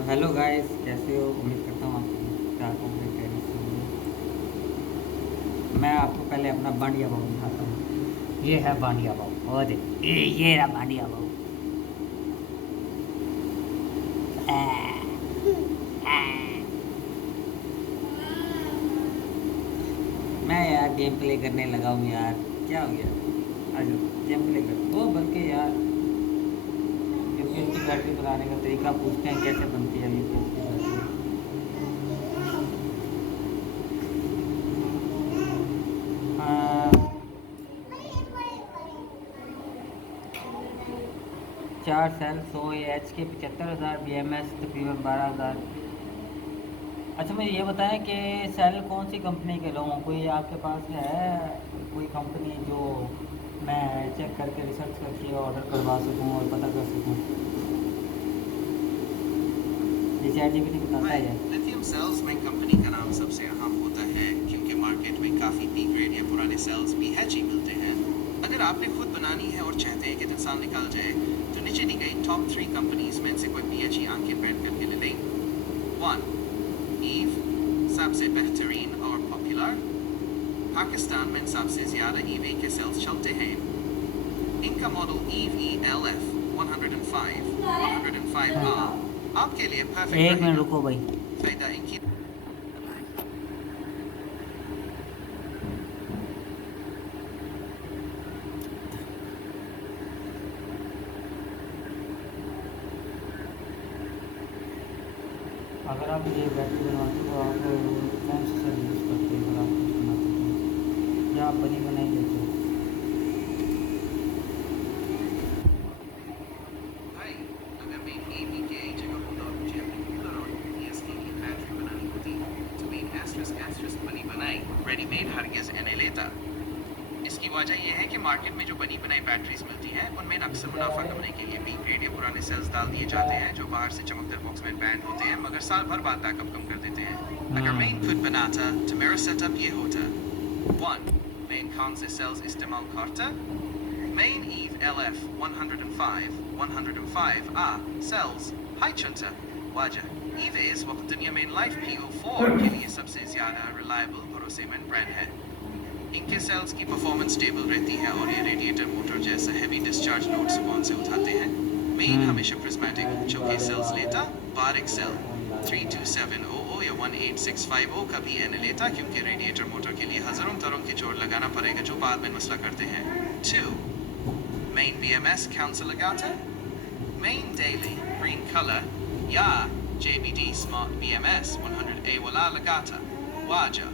तो hello guys, कैसे हो? उम्मीद करता हूँ आप ठीक-ठाक होंगे, खैरियत से होंगे। मैं आपको पहले अपना बांडिया बाबू दिखाता हूँ। ये है बांडिया बाबू। और ये रहा बांडिया बाबू। मैं यार गेम प्ले करने लगा हूँ यार। क्या हो गया? आज गेम प्ले कर ओ बल्कि यार यूपीएस की बैटरी बनाने का तरीका पूछते हैं, कैसे बनती है यूपीएस की बैटरी। हाँ, 4 सेल 100 AH के 75,000 BMS तकरीबन 12,000। अच्छा, मुझे ये बताएं कि सेल कौन सी कंपनी के लूँ? कोई आपके पास है कोई कंपनी जो मैं चेक करके रिसर्च करके ऑर्डर करवा सकूँ और पता कर सकूँ? ये चैट जीपीटी बताता है यार। लिथियम सेल्स में कंपनी का नाम सबसे अहम होता है क्योंकि मार्केट में काफ़ी बी ग्रेड या पुराने सेल्स BHE मिलते हैं। अगर आपने खुद बनानी है और चाहते हैं कि नुकसान निकाल जाए तो नीचे दी गई टॉप 3 कंपनीज में से कोई BHE आंखें बैंड करके ले लें। 1. ईव, सबसे बेहतरीन और पॉपुलर। पाकिस्तान में सबसे ज़्यादा ईवी के सेल्स चलते हैं। इनका मॉडल ईव ELF 105R आपके लिए परफेक्ट एक मिनट रहेगा। रुको भाई। फायदा इनकी अगर आप ये बैटरी बनवाते हो तो आप कौन सा सेल यूज़ करते हो? अगर आप कुछ बनाते हो या आप बनी बनाई लेते हो? भाई, अगर मैं ईवी के जगह होता और मुझे अपने कूलर और यूपीएस की बैटरी बनानी होती तो मैं एस्ट्रिस्क बनी बनाई रेडीमेड हरगिज नहीं लेता। इसकी वजह यह है कि मार्केट में जो बनी बनाई बैटरीज मिलती हैं उनमें अक्सर मुनाफा कमाने के लिए बी ग्रेड या पुराने सेल्स डाल दिए जाते हैं जो बाहर से चमकदार बॉक्स में बैंड होते हैं मगर साल भर बाद बैकअप कम कर देते हैं। अगर मैं खुद बनाता तो मेरा सेटअप ये होता। 1. मैं कौन से सेल्स इस्तेमाल करता? Main Eve LF 105 cells high चुनता। वजह Eve इस वक्त दुनिया में लाइफ PO4 के लिए सबसे ज़्यादा रिलायबल भरोसेमंद ब्रांड है। इनके सेल्स की परफॉर्मेंस स्टेबल रहती है और ये रेडिएटर मोटर जैसा हैवी डिस्चार्ज लोड सुकून से उठाते हैं। मेन हमेशा प्रिज्मेटिक चौके सेल्स लेता। बारिक सेल 32700 या 18650 का भी एन लेता क्योंकि रेडिएटर मोटर के लिए हजारों तारों के जोड़ लगाना पड़ेगा जो बाद में मसला करते हैं। 2. मेन BMS कौन सा लगाता? मेन डेली ग्रीन कलर या JBD स्मार्ट BMS 100A वाला लगाता। वजह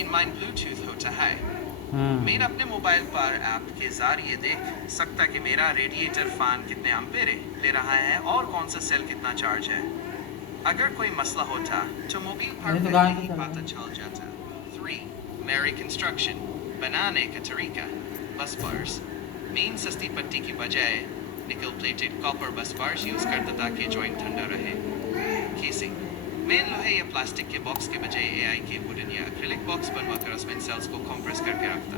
इनमाइन ब्लूटूथ होता है। मैं अपने मोबाइल पर ऐप के जरिए देख सकता कि मेरा रेडिएटर फैन कितने एम्पीयर ले रहा है और कौन सा सेल कितना चार्ज है। अगर कोई मसला होता तो मोबाइल पर अरे पहले दुकान पे ही चल पता चल जाता। 3. मेरी कंस्ट्रक्शन बनाने का तरीका। बस बार्स मेन सस्ती पट्टी की बजाय निकल प्लेटेड कॉपर बस बार्स यूज करता ताकि जॉइंट ठंडा रहे। केसिंग मेन लोहे या प्लास्टिक के बॉक्स के बजाय AI के वुडन या एक्रिलिक बॉक्स बनवाकर उसमें सेल्स को कंप्रेस करके रखता।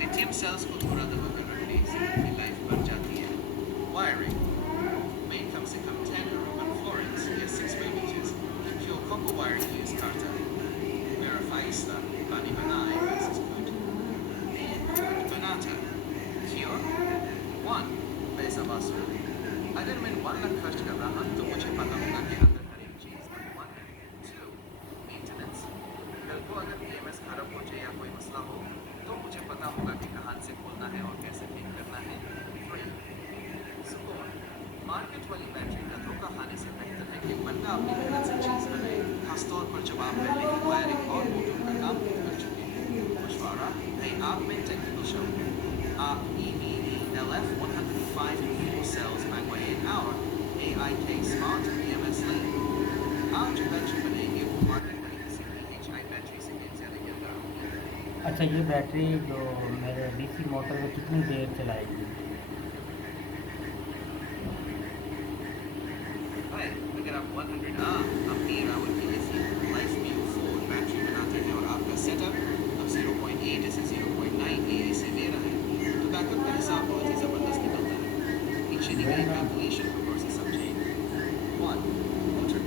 लिथियम सेल्स को थोड़ा दबाकर रखने से इनकी लाइफ बढ़ जाती है। वायरिंग मेन कम से कम 10 रूबन फ्लोरेंस या 6 millimeters की प्योर कॉपर वायरिंग यूज करता है। मेरा फाइस्ता पानी बनाए versus good बनाता। क्यों? 1. पैसा वसूल अगर मैं 1 लाख खर्च कर रहा हूँ तो मुझे पता होगा कि अंदर हर एक चीज नंबर 1 है। 2. मेंटेनेंस कल को अगर BMS खराब हो जाए या कोई मसला हो तो मुझे पता होगा कि कहाँ से खोलना है और कैसे ठीक करना है। 3. सुकून मार्केट वाली बैटरी का धोखा खाने से बेहतर है कि बंदा अपनी मेहनत से चीज बनाए, खासतौर पर जब आप पहले ही वायरिंग और मोटर का काम खुद कर चुके हैं। मशवरा है आप में टेक्निकल शो आप EVE-LF 105 cells मंगवाइए और AIK Smart BMS लें। आप जो बैटरी बनेंगे वो मार्केट में किसी BHI बैटरी से कहीं ज़्यादा गिरदार होगी। अच्छा, ये बैटरी जो मेरे डीसी मोटर में कितनी देर चलाएगी? भाई, अगर आप 100 एम्पीयर आवर की लिथियम लाइफ PO4 बैटरी बनाते हैं और आपका सेटअप अब 0.8 से 0.9 AA से ले रहा है तो बैकअप का हिसाब बहुत ही ज़बरदस्त निकलता है। नीचे दी गई कैलकुलेशन को गौर से समझें। 1. Motor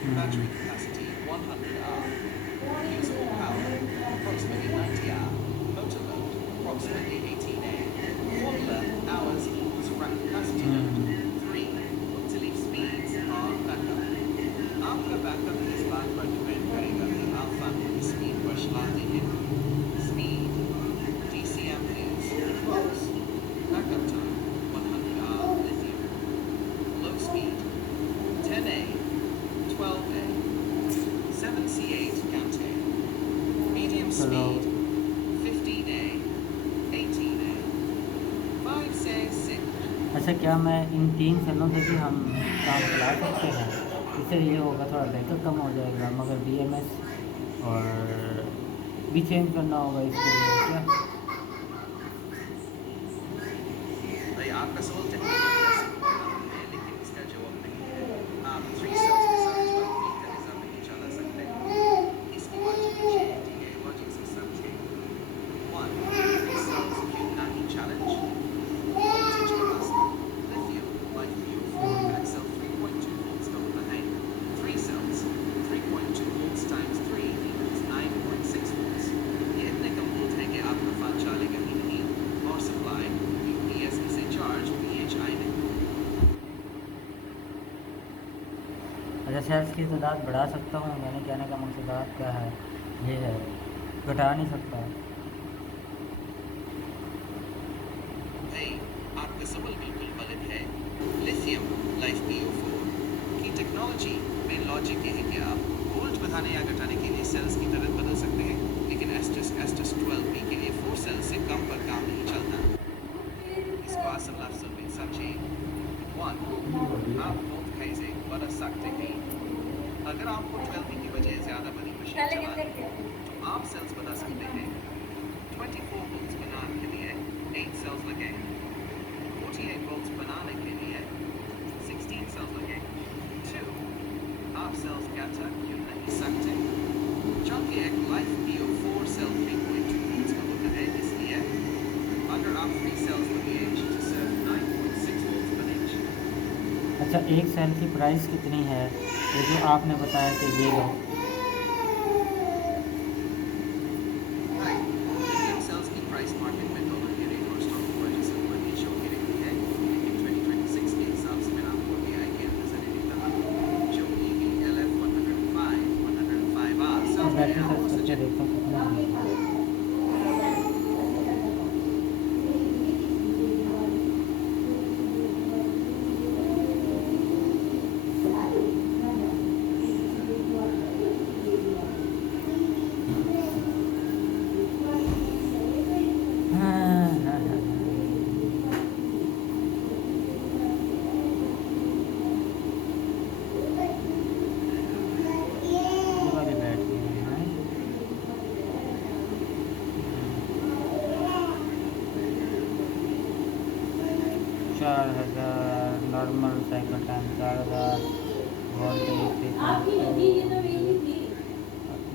Battery capacity 100 hour. Usable power approximately 90 hour. Motor load approximately 18 A. Formula hours equals rack capacity load. 3. Utility speeds are backup. आपका बैकअप इस बात पर डिपेंड करेगा कि आप फन की स्पीड पर चलाते हैं. Speed, DC amperes, volts, backup time 100 hour lithium. Low speed 10A, 12A, 7C8 Cante. Medium speed 15A, 18A, 5 से 6. अच्छा, क्या मैं इन 3 सेलों से भी हम काम चला सकते हैं? इससे ये होगा थोड़ा बैकअप कम हो जाएगा, मगर BMS और भी चेंज करना होगा इसके लिए क्या? भाई आपका सवाल टेक्निकल है लेकिन इसका जवाब नहीं है. आप 3 cells के साथ 12 मीट का निज़ाम नहीं चला सकते. इसकी वजह नीचे दी गई लॉजिक से समझें. 1. 3 cells क्यों नहीं challenge? Voltage capacity. Lithium, like Q4, can sell 3.2 volts over the 3 cells. 3.2 volts times 3 equals 9.6 volts. ये इतने कम वोल्ट है कि आपका फैन चलेगा ही नहीं. और सप्लाई UPS से चार्ज PHI नहीं. अच्छा, सेल्स की तादाद बढ़ा सकता हूँ? मैंने कहने का मकसद क्या है, ये है, घटा नहीं सकता. नहीं, आपका सवाल बिल्कुल गलत है. लिथियम लाइफ PO4 की टेक्नोलॉजी में लॉजिक ये है कि आप वोल्ट बढ़ाने या घटाने के लिए सेल्स की तरह बदल सकते हैं, लेकिन एस्टस 12B के लिए 4 सेल्स से कम पर काम नहीं चलता. इसको आसान लफ्ज़ों में समझें. 1. आप वोल्ट कैसे बढ़ा सकते हैं? अगर आपको 12B की वजह ज़्यादा बड़ी मशीन चलानी है, तो आप सेल्स बढ़ा सकते हैं. 24 volts बनाने के लिए 8 cells लगे. 48 volts बनाने के लिए 16 cells लगे. 2. आप cells घटा क्यों नहीं सकते? क्योंकि एक लाइफ PO4 cell 3.2 volts का होता है, इसलिए अगर आप 3 cells लगे to serve 9.6 volts per inch. अच्छा, एक सेल की प्राइस कितनी है? ये जो आपने बताया कि ये लो. लिथियम सेल्स की प्राइस मार्केट में डॉलर के रेट और स्टॉक की वजह से ऊपर नीचे होती रहती है, लेकिन 2026 के हिसाब से मैं आपको अभी आईडिया नजर नहीं देता हूं. जो EV LF105, 105R सेल्स में बैटरी आपको सर्च करके सजेस्ट. देखता हूँ कितना है. ये वाली बैटरी है. 4000 नॉर्मल साइकिल टाइम 4000 वोल्टेज.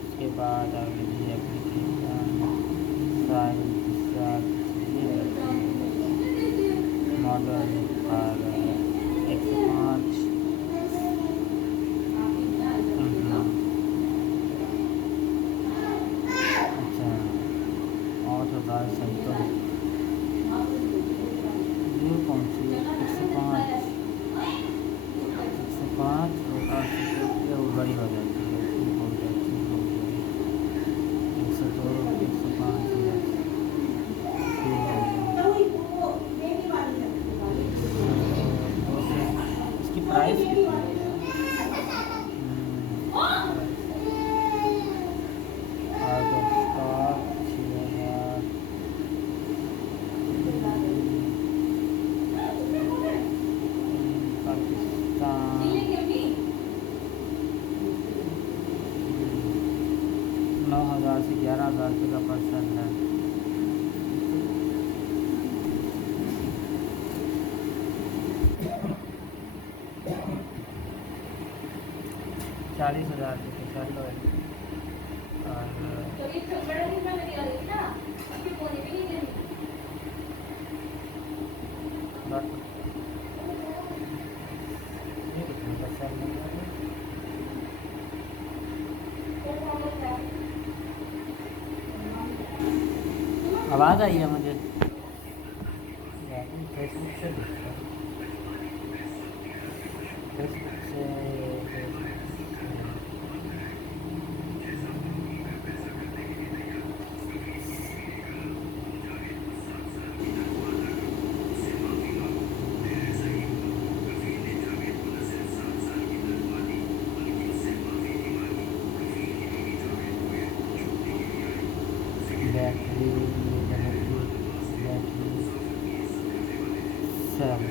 इसके बाद आ गई एप्लीकेशन साइज मॉडल और 105. अच्छा, 8000 साइकिल. ये कौन सी 105 105 और 800 ये वो बड़ी हो जाती है. ठीक हो गया, ठीक हो गया. 102 105 ठीक हो गया. इसकी प्राइस कितनी है? Out of stock 6000. पाकिस्तान 9000 से 11000 रुपये का पर्सन है. 40,000 रुपये चल लो. और बट ये कितने का सेल मिल रहा है? आवाज़ आई है मुझे। फेसबुक से देखता हूँ। फेसबुक से बैटरी बैटरी सेल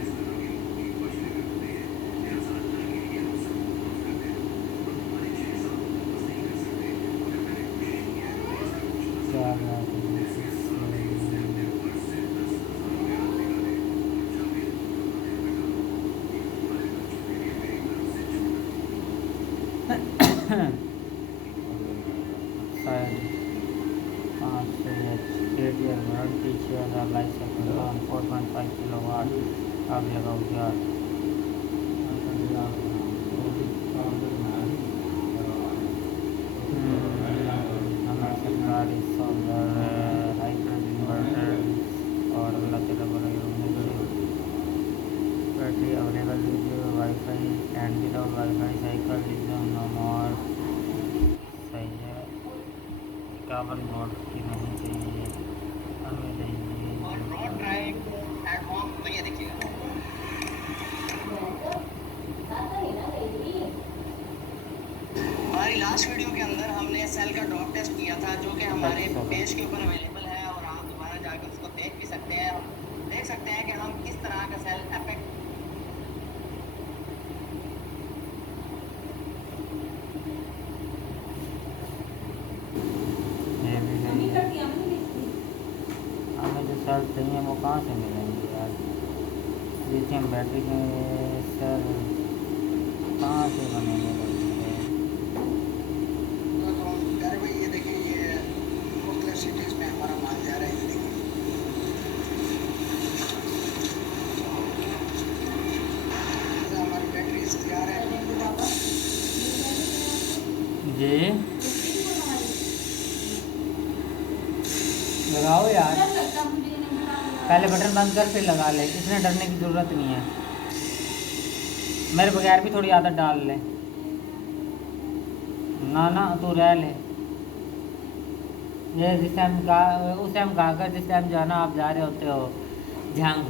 सरकारी सोलर हाइब्रिड इन्वर्टर और battery available wifi and without wifi cycle no more सही है। 51 वोट की नहीं चाहिए हमें चाहिए। हमारी लास्ट वीडियो के अंदर हमने सेल का ड्रॉप टेस्ट किया था जो कि हमारे पेज के ऊपर अवेलेबल है और आप दोबारा जाकर उसको देख भी सकते हैं। देख सकते हैं कि हम किस तरह का सेल इफेक्ट हमें जो सेल चाहिए वो कहाँ से मिलेंगे यार। लिथियम बैटरी के सेल कहाँ से बनेंगे। ये देखिए ये मुख्तलिफ सिटीज़ में हमारा माल जा रहा है। ये देखिए हमारी बैटरीज तैयार है। जी लगाओ यार, पहले बटन बंद कर फिर लगा ले, इसमें डरने की ज़रूरत नहीं है। मेरे बगैर भी थोड़ी आदत डाल ले ना ना, तू रह ले। ये जिस टाइम गा उस टाइम गाकर जिस टाइम जाना आप जा रहे होते हो झांग,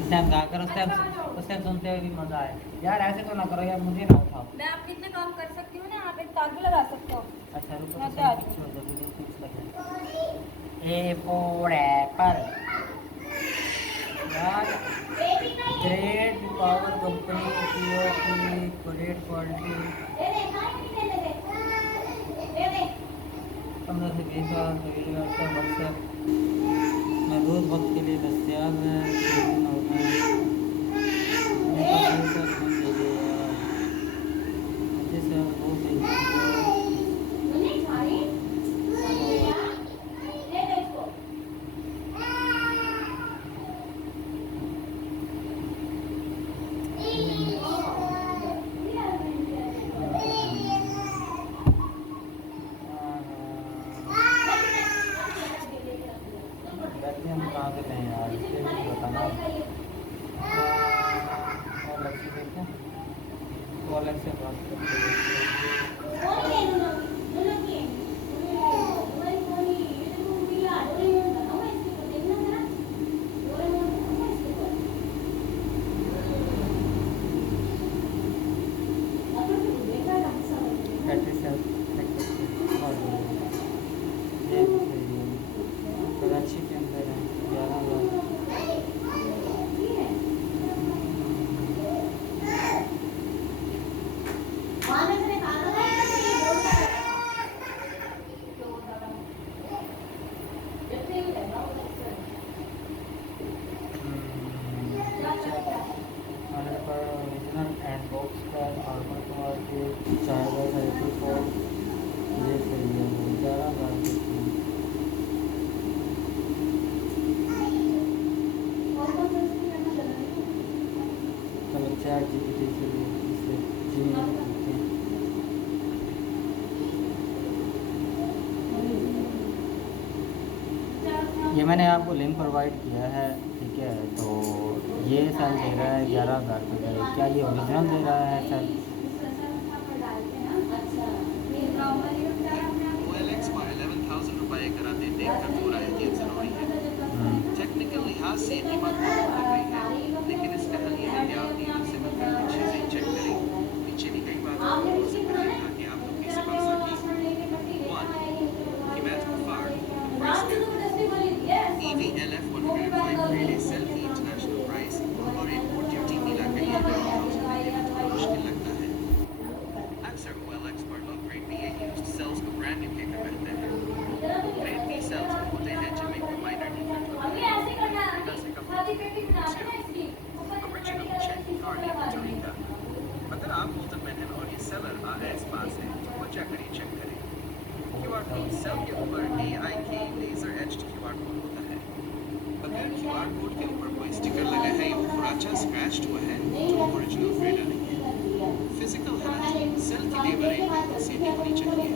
उस टाइम गाकर उस टाइम सुनते हुए भी मज़ा आए यार। ऐसे तो ना करो यार, मुझे ना उठाओ। मैं आपके इतने काम कर सकती हूँ ना, आप एक तार भी लगा सकते हो। अच्छा रुको, मैं तो तो आ कुछ छोड़ दो, मुझे कुछ लगे। ए फॉर एप्पल यार, great power company POP great quality 15 से 20 साल व्हाट्सएप महदूद वक्त के लिए दस्तियाब है। हम कहाँ से लें यार, इसलिए भी बताना। और अलग से देखें तो अलग से बात करते हैं। बैटरी सेल ये कराची के अंदर है 11,000। ओरिजिनल एंड बॉक्स का आर्मर क्वालिटी 4x34 ये सही है। 11,000 चलो ChatGPT से इसे जीमेल करते हैं। ये मैंने आपको लिंक प्रोवाइड किया है, ठीक है। तो ये सेल दे रहा है 11,000 रुपये का। क्या ये ओरिजिनल दे रहा है सेल? OLX पर 11,000 रुपए कराते देखकर तो राय की जरूरी है। टेक्निकल लिहाज से कीमत बहुत लग रही है, लेकिन इसका हल ये है कि आप डीलर से मिलकर कुछ चीज़ें चेक करें। पीछे भी कई बात से करें ताकि आप लोग इसे बच सकें। 1. कीमत कुफार price EV LF 105 grade A cell की इंटरनेशनल प्राइस और इम्पोर्ट ड्यूटी मिलाकर ये 11,000 देना थोड़ा मुश्किल लगता है। अक्सर OLX पर लोग ग्रेड B या यूज्ड सेल्स को ब्रांड न्यू कहकर कहते हैं। ग्रेड B सेल्स में होते हैं जिनमें कोई माइनर डिफेक्ट होता है। ओरिजिनल चेक कार्ड या तरीका। अगर आप मुल्तन में हैं और ये सेलर आस पास है तो वो जाकर ये चेक करें। QR कोड सेल के ऊपर AIK laser etched QR code होता है। अगर QR कोड के ऊपर कोई स्टिकर लगा है या ऊपर अच्छा स्क्रैच्ड हुआ है तो ओरिजिनल ग्रेड नहीं है। फिजिकल हालत सेल की दीवारें बिल्कुल सीधी होनी चाहिए।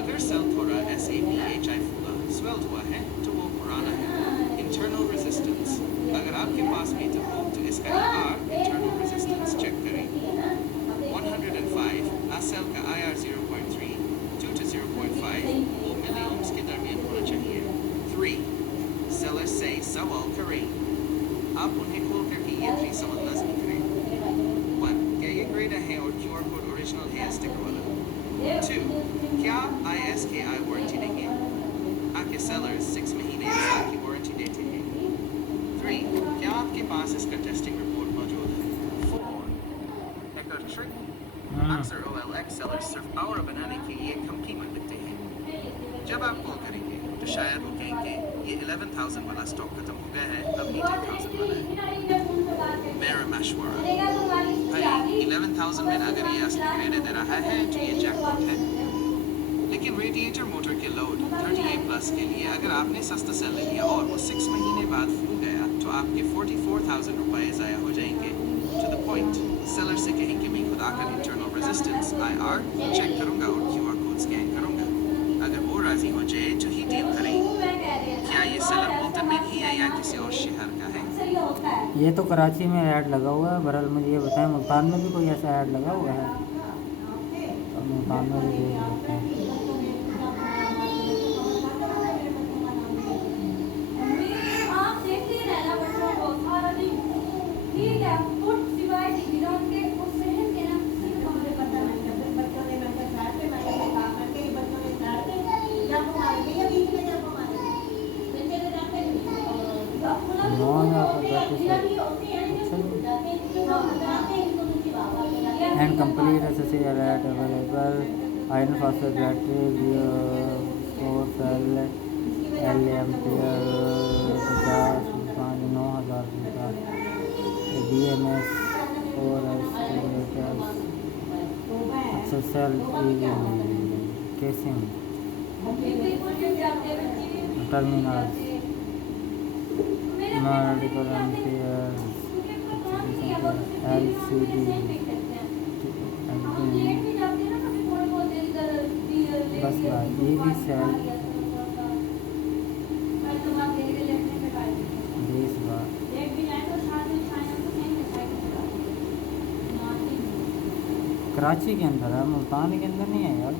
अगर सेल थोड़ा SAPHI फूला स्वेल्ड हुआ है तो वो पुराना है। इंटरनल रेजिस्टेंस अगर आपके पास मीटर हो तो इसका ER इंटरनल रेजिस्टेंस चेक करें। 105 सेल का IR 0.3 2 to 0.5 वो मिली ओम्स के दरमियान होना चाहिए। 3. सेलर से सवाल करें। आप उन्हें खोल करके ये 3 सवाल लाजमी करें। 1. क्या ये ग्रेड है और QR कोड ओरिजिनल है स्टिकर वाला? 2. क्या ISKI वारंटी देंगे? आपके सेलर 6 महीने साल की वारंटी देते हैं। 3. क्या आपके पास इसका टेस्टिंग रिपोर्ट मौजूद है? 4. एक और ट्रिक अक्सर OLX सेलर्स सिर्फ पावर बनाने के लिए कम कीमत लिखते हैं। जब आप कॉल करेंगे तो शायद वो कहेंगे ये 11,000 वाला स्टॉक खत्म हो गया है, अब 18,000 वाला है। मेरा मशवरा भाई 11,000 में अगर ये असली ग्रेड दे रहा है तो ये जैकपॉट है। लेकिन रेडिएटर मोटर के लोड 38+ के लिए अगर आपने सस्ता सेल ले लिया और वो 6 महीने बाद फूल गया तो आपके 44,000 रुपए ज़ाया हो जाएंगे। टू द पॉइंट सेलर से कहेंगे मैं खुद आकर इंटरनल रेजिस्टेंस IR चेक करूंगा और QR कोड स्कैन करूंगा। अगर वो राजी हो जाए तो ही डील करें। क्या ये सेलर मुल्तन में ही है या किसी और शहर का है? ये तो कराची में ऐड लगा हुआ है। बहरहाल मुझे ये बताएं मुल्तान में भी कोई ऐसा ऐड लगा हुआ है? तो मुल्तान में भी देख लेते हैं। आप देखते रहना बच्चों को सारा दिन, ठीक है। फुट सिवाय डिग्रियों के उस सेशन के ना किसी को हमें पता नहीं है। फिर बच्चों ने मैंने साथ में मैंने काम करके ही बच्चों ने साथ में जब हमारे भैया बीच में जब हमारे बच्चे ने जाते हैं and complete accessory alert available. Iron phosphate battery 4 cell LAmpere 50,9,000 का BMS 4S SSL casing terminals medical amperes LCD बस बात ये भी सेल 20 बार कराची के अंदर है, मुल्तान के अंदर नहीं है यार।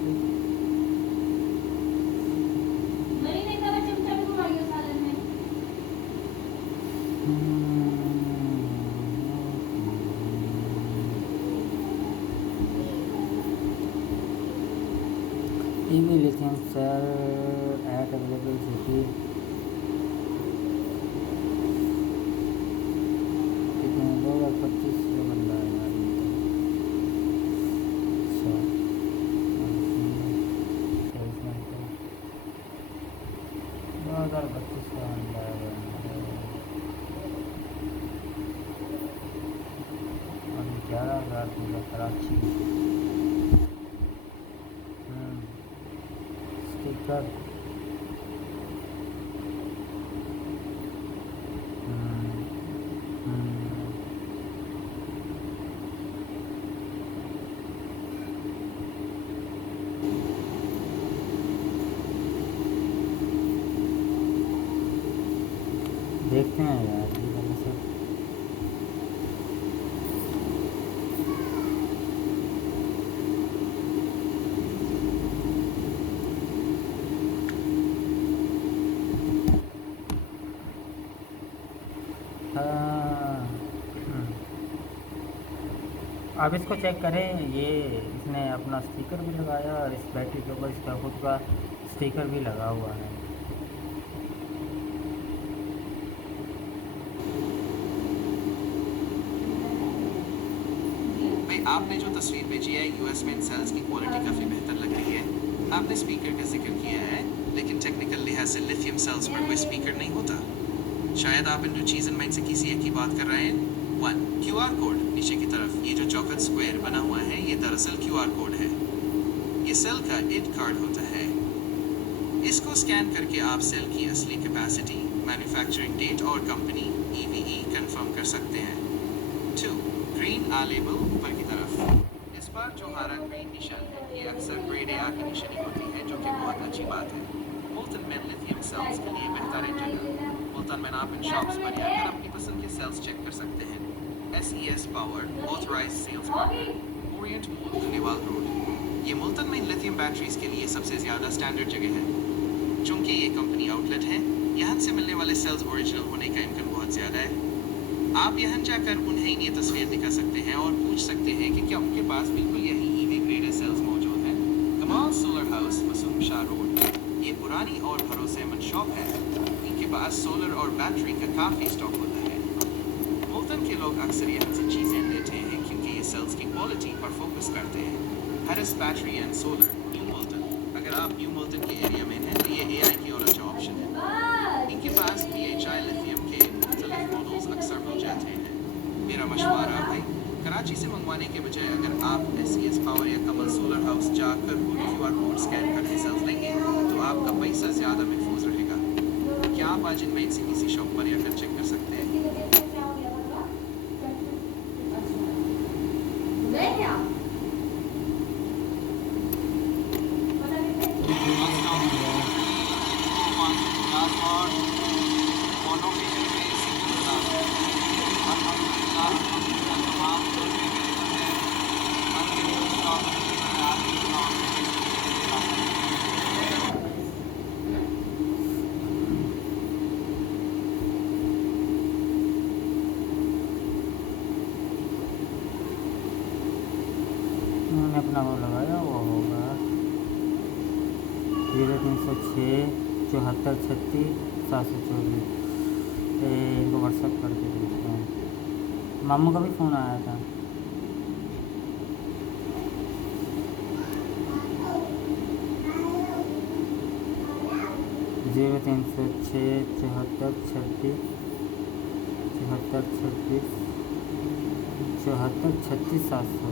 EV lithium cell at available city कितने 2025 का बंदा है यार। अच्छा 2025 का बंदा है और 11,000 का कराची स्टिकर आप इसको चेक करें, ये इसने अपना स्टिकर भी लगाया और इस बैटरी के ऊपर इसका खुद का स्टिकर भी लगा हुआ है। भाई आपने जो तस्वीर भेजी है यूएस में इन सेल्स की क्वालिटी काफ़ी बेहतर लग रही है। आपने स्पीकर का जिक्र किया है, लेकिन टेक्निकल लिहाज से लिथियम सेल्स पर कोई स्पीकर नहीं होता। शायद आप इन दो चीज़ में से किसी एक की बात कर रहे हैं। 1. QR कोड नीचे की तरफ, ये जो चौकट स्क्वायर बना हुआ है ये दरअसल QR कोड है। ये सेल का ID कार्ड होता है। इसको स्कैन करके आप सेल की असली कैपेसिटी, मैन्युफैक्चरिंग डेट और कंपनी EVE कंफर्म कर सकते हैं। 2. ग्रीन A लेबल ऊपर की तरफ। इस बार जो हरा ग्रीन निशान है ये अक्सर ग्रेड A की निशानी होती है, जो कि बहुत अच्छी बात है। मुल्तान में लिथियम सेल्स के लिए बेहतरीन जगह। मुल्तान में आप इन शॉप्स पर जाकर अपनी पसंद के सेल्स चेक कर सकते हैं। SES power authorised sales partner, orient mall, धन्यवाद रोड। ये मुल्तान में लिथियम बैटरीज के लिए सबसे ज़्यादा स्टैंडर्ड जगह है। चूँकि ये कंपनी आउटलेट है, यहाँ से मिलने वाले सेल्स ओरिजिनल होने का इम्कान बहुत ज़्यादा है। आप यहाँ जाकर उन्हें ये तस्वीर दिखा सकते हैं और पूछ सकते हैं कि क्या उनके पास बिल्कुल यही EV ग्रेड सेल्स मौजूद हैं। कमाल सोलर हाउस, मसूम शाह रोड। ये पुरानी और भरोसेमंद शॉप है। इनके पास सोलर और बैटरी का काफ़ी स्टॉक होता है। मुल्तान के लोग अक्सर यहाँ से चीज़ें लेते हैं क्योंकि ये सेल्स की क्वालिटी पर फोकस करते हैं। Harris battery and solar, new Multan. अगर आप न्यू मुल्तान के एरिया में हैं तो ये AI की और अच्छा ऑप्शन है। इनके पास PHI लिथियम के मुख्तलिफ मॉडल्स अक्सर मिल जाते हैं। मेरा मशवरा भाई, कराची से मंगवाने के बजाय अगर आप SES पावर या कमल सोलर हाउस जाकर QR कोड स्कैन करके सेल्स लेंगे तो आपका पैसा ज़्यादा महफूज रहेगा। क्या आप आज इनमें से किसी शॉप पर जाकर चेक कर सकते हैं? उन्होंने अपना वो लगाया, वो होगा 0306 74 36 724। इनको व्हाट्सअप करके देखते हैं। मामू का भी फ़ोन आया था। जीरो 306 74 36 74 36 74 36 700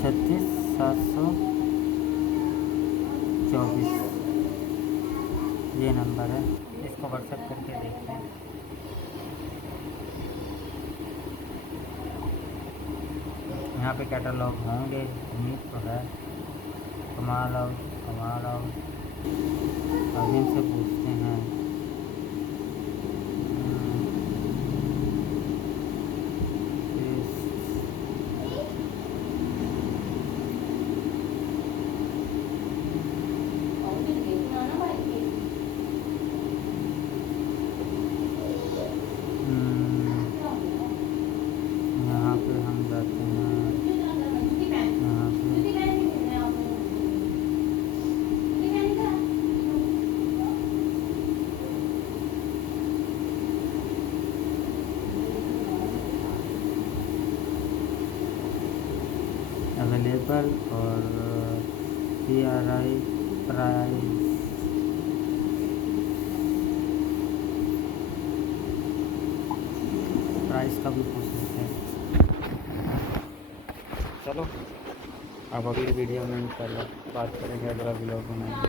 36 724 ये नंबर है। इसको व्हाट्सएप करके देखते हैं। यहाँ पे कैटलॉग होंगे, उम्मीद तो है। कमाल अब इनसे पूछते हैं। यहाँ पे हम जाते हैं, यहाँ पे अवेलेबल और PRI प्राइस का भी पूछ सकते हैं। चलो अब अगली वीडियो में इंशाल्लाह बात करेंगे, अगला ब्लॉग में।